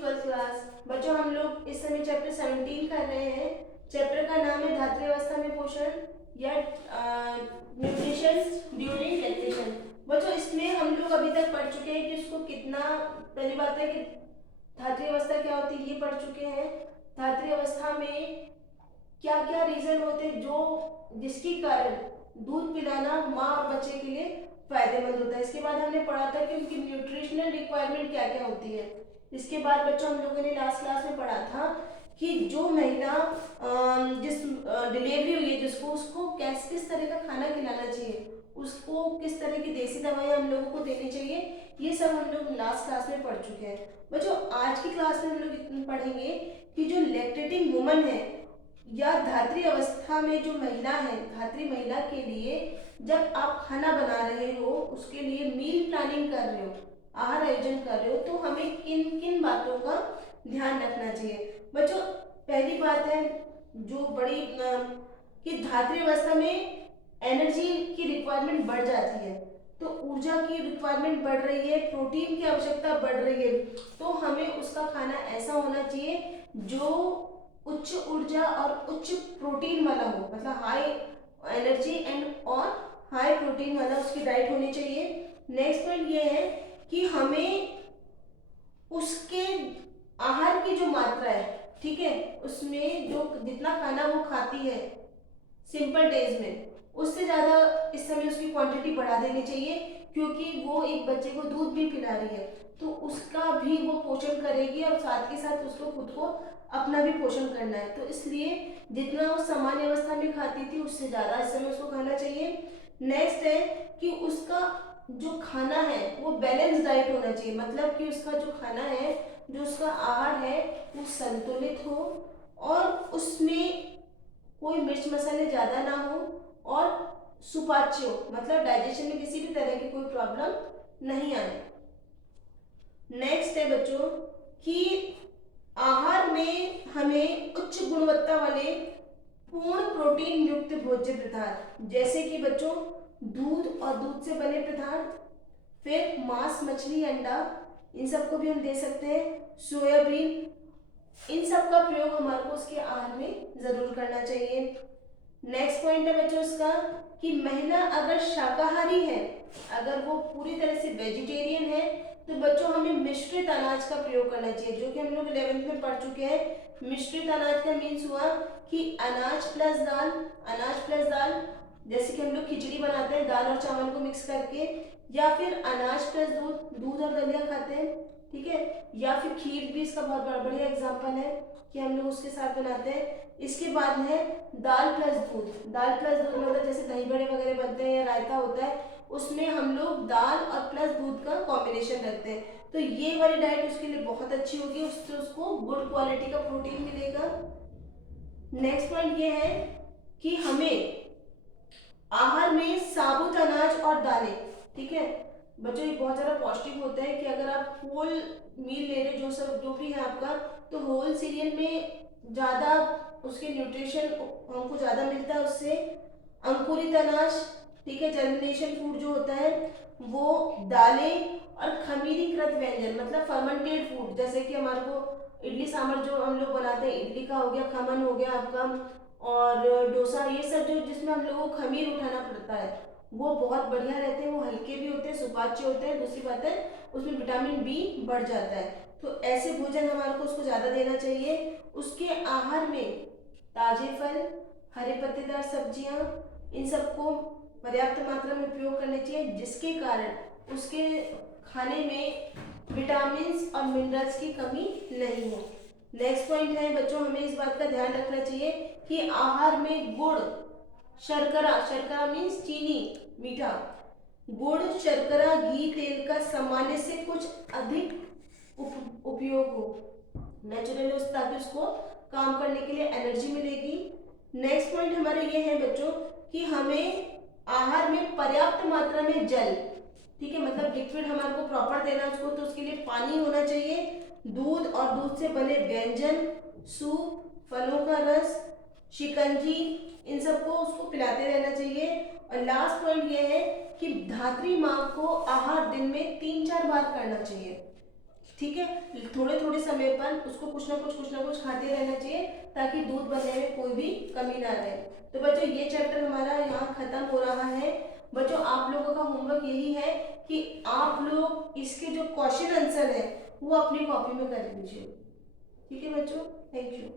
Twelfth class. बच्चों हम लोग इस समय चैप्टर 17 कर रहे हैं। चैप्टर का नाम है धात्री अवस्था में पोषण या न्यूट्रिशन ड्यूरिंग लैक्टेशन। बच्चों इसमें हम लोग अभी तक पढ़ चुके हैं कि उसको कितना, पहली बात है कि धात्री अवस्था क्या होती है ये पढ़ चुके हैं। धात्री अवस्था में क्या क्या रीजन होते हैं जो जिसके कारण दूध पिलाना माँ और बच्चे के लिए फायदेमंद होता है। इसके बाद हमने पढ़ा था कि उनकी न्यूट्रिशनल रिक्वायरमेंट क्या क्या होती है। इसके बाद बच्चों हम लोगों ने लास्ट क्लास में पढ़ा था कि जो महिला जिस डिलीवरी हुई है जिसको, उसको किस तरह का खाना खिलाना चाहिए, उसको किस तरह की देसी दवाएं हम लोगों को देनी चाहिए, ये सब हम लोग लास्ट क्लास में पढ़ चुके हैं। बच्चों आज की क्लास में हम लोग इतना पढ़ेंगे कि जो लैक्टेटिंग वुमन है या धात्री अवस्था में जो महिला है, धात्री महिला के लिए जब आप खाना बना रहे हो, उसके लिए मील प्लानिंग कर रहे हो, आहार आयोजन कर रहे हो, तो हमें किन किन बातों का ध्यान रखना चाहिए। बच्चों पहली बात है जो बड़ी कि धात्री अवस्था में एनर्जी की रिक्वायरमेंट बढ़ जाती है, तो ऊर्जा की रिक्वायरमेंट बढ़ रही है, प्रोटीन की आवश्यकता बढ़ रही है, तो हमें उसका खाना ऐसा होना चाहिए जो उच्च ऊर्जा और उच्च प्रोटीन वाला हो, मतलब हाई एनर्जी एंड और हाई प्रोटीन वाला उसकी डाइट होनी चाहिए। नेक्स्ट पॉइंट ये है कि हमें उसके आहार की जो मात्रा है, ठीक है, उसमें जो जितना खाना वो खाती है सिंपल डेज में, उससे ज़्यादा इस समय उसकी क्वांटिटी बढ़ा देनी चाहिए, क्योंकि वो एक बच्चे को दूध भी पिला रही है, तो उसका भी वो पोषण करेगी और साथ के साथ उसको खुद को अपना भी पोषण करना है, तो इसलिए जितना वो सामान्य अवस्था में खाती थी उससे ज़्यादा इस समय उसको खाना चाहिए। नेक्स्ट है कि उसका जो खाना है वो बैलेंस डाइट होना चाहिए, मतलब कि उसका जो खाना है, जो उसका आहार है वो संतुलित हो और उसमें कोई मिर्च मसाले ज़्यादा ना हो और सुपाच्य हो, मतलब डाइजेशन में किसी भी तरह की कोई प्रॉब्लम नहीं आए। नेक्स्ट है बच्चों कि आहार में हमें उच्च गुणवत्ता वाले पूर्ण प्रोटीन युक्त भोज्य पदार्थ, जैसे कि बच्चों दूध और दूध से बने पदार्थ, फिर मांस मछली अंडा, इन सबको भी हम दे सकते हैं, सोयाबीन, इन सब का प्रयोग हमारे को उसके आहार में जरूर करना चाहिए। नेक्स्ट पॉइंट है बच्चों इसका कि महिला अगर शाकाहारी है, अगर वो पूरी तरह से वेजिटेरियन है, तो बच्चों हमें मिश्रित अनाज का प्रयोग करना चाहिए, जो कि हम लोग 11th में पढ़ चुके हैं। मिश्रित अनाज का मीन्स हुआ कि अनाज प्लस दाल, अनाज प्लस दाल, जैसे कि हम लोग खिचड़ी बनाते हैं दाल और चावल को मिक्स करके, या फिर अनाज प्लस दूध, दूध और दलिया खाते हैं, ठीक है, या फिर खीर भी इसका बहुत बढ़िया एग्जाम्पल है कि हम लोग उसके साथ बनाते हैं। इसके बाद है दाल प्लस दूध, दाल प्लस दूध मतलब जैसे दही बड़े वगैरह बनते हैं या रायता होता है, उसमें हम लोग दाल और प्लस दूध का कॉम्बिनेशन रखते हैं, तो ये वाली डाइट उसके लिए बहुत अच्छी होगी, उससे उसको गुड क्वालिटी का प्रोटीन मिलेगा। नेक्स्ट पॉइंट ये है कि हमें आहार में साबुत अनाज और दालें, ठीक है बच्चों, ये बहुत ज़्यादा पौष्टिक होता है कि अगर आप होल मील ले रहे जो सब जो भी है आपका, तो होल सीरियल में ज़्यादा उसके न्यूट्रिशन हमको ज़्यादा मिलता है उससे। अंकुरित अनाज, ठीक है, जर्मिनेशन फूड जो होता है वो, दालें और खमीरीकृत व्यंजन मतलब फर्मेंटेड फूड, जैसे कि हमारे को इडली सांभर जो हम लोग बनाते हैं, इडली का हो गया, खमन हो गया आपका, और डोसा, ये सब जो जिसमें हम लोगों को खमीर उठाना पड़ता है वो बहुत बढ़िया रहते हैं, वो हल्के भी होते हैं, सुपाच्य होते हैं, दूसरी बात है उसमें विटामिन बी बढ़ जाता है, तो ऐसे भोजन हमारे को उसको ज़्यादा देना चाहिए। उसके आहार में ताजे फल, हरे पत्तेदार सब्जियां, इन सबको पर्याप्त मात्रा में प्रयोग करने चाहिए, जिसके कारण उसके खाने में विटामिन्स और मिनरल्स की कमी नहीं हो। नेक्स्ट पॉइंट है बच्चों, हमें इस बात का ध्यान रखना चाहिए कि आहार में गुड़, शर्करा, शर्करा मीन्स चीनी, मीठा, गुड़, शर्करा, घी, तेल का सामान्य से कुछ अधिक उपयोग हो नेचुरली, ताकि उसको काम करने के लिए एनर्जी मिलेगी। नेक्स्ट पॉइंट हमारे ये है बच्चों कि हमें आहार में पर्याप्त मात्रा में जल, ठीक है, मतलब लिक्विड हमारे को प्रॉपर देना उसको, तो उसके लिए पानी होना चाहिए, दूध और दूध से बने व्यंजन, सूप, फलों का रस, शिकंजी, इन सबको उसको पिलाते रहना चाहिए। और लास्ट पॉइंट ये है कि धात्री माँ को आहार दिन में 3-4 बार करना चाहिए, ठीक है, थोड़े थोड़े समय पर उसको कुछ ना कुछ खाते रहना चाहिए ताकि दूध बनने में कोई भी कमी ना रहे। तो बच्चों ये चैप्टर हमारा यहाँ खत्म हो रहा है। बच्चों आप लोगों का होमवर्क यही है कि आप लोग इसके जो क्वेश्चन आंसर है वो अपनी कॉपी में कर लीजिए। ठीक है बच्चों, थैंक यू।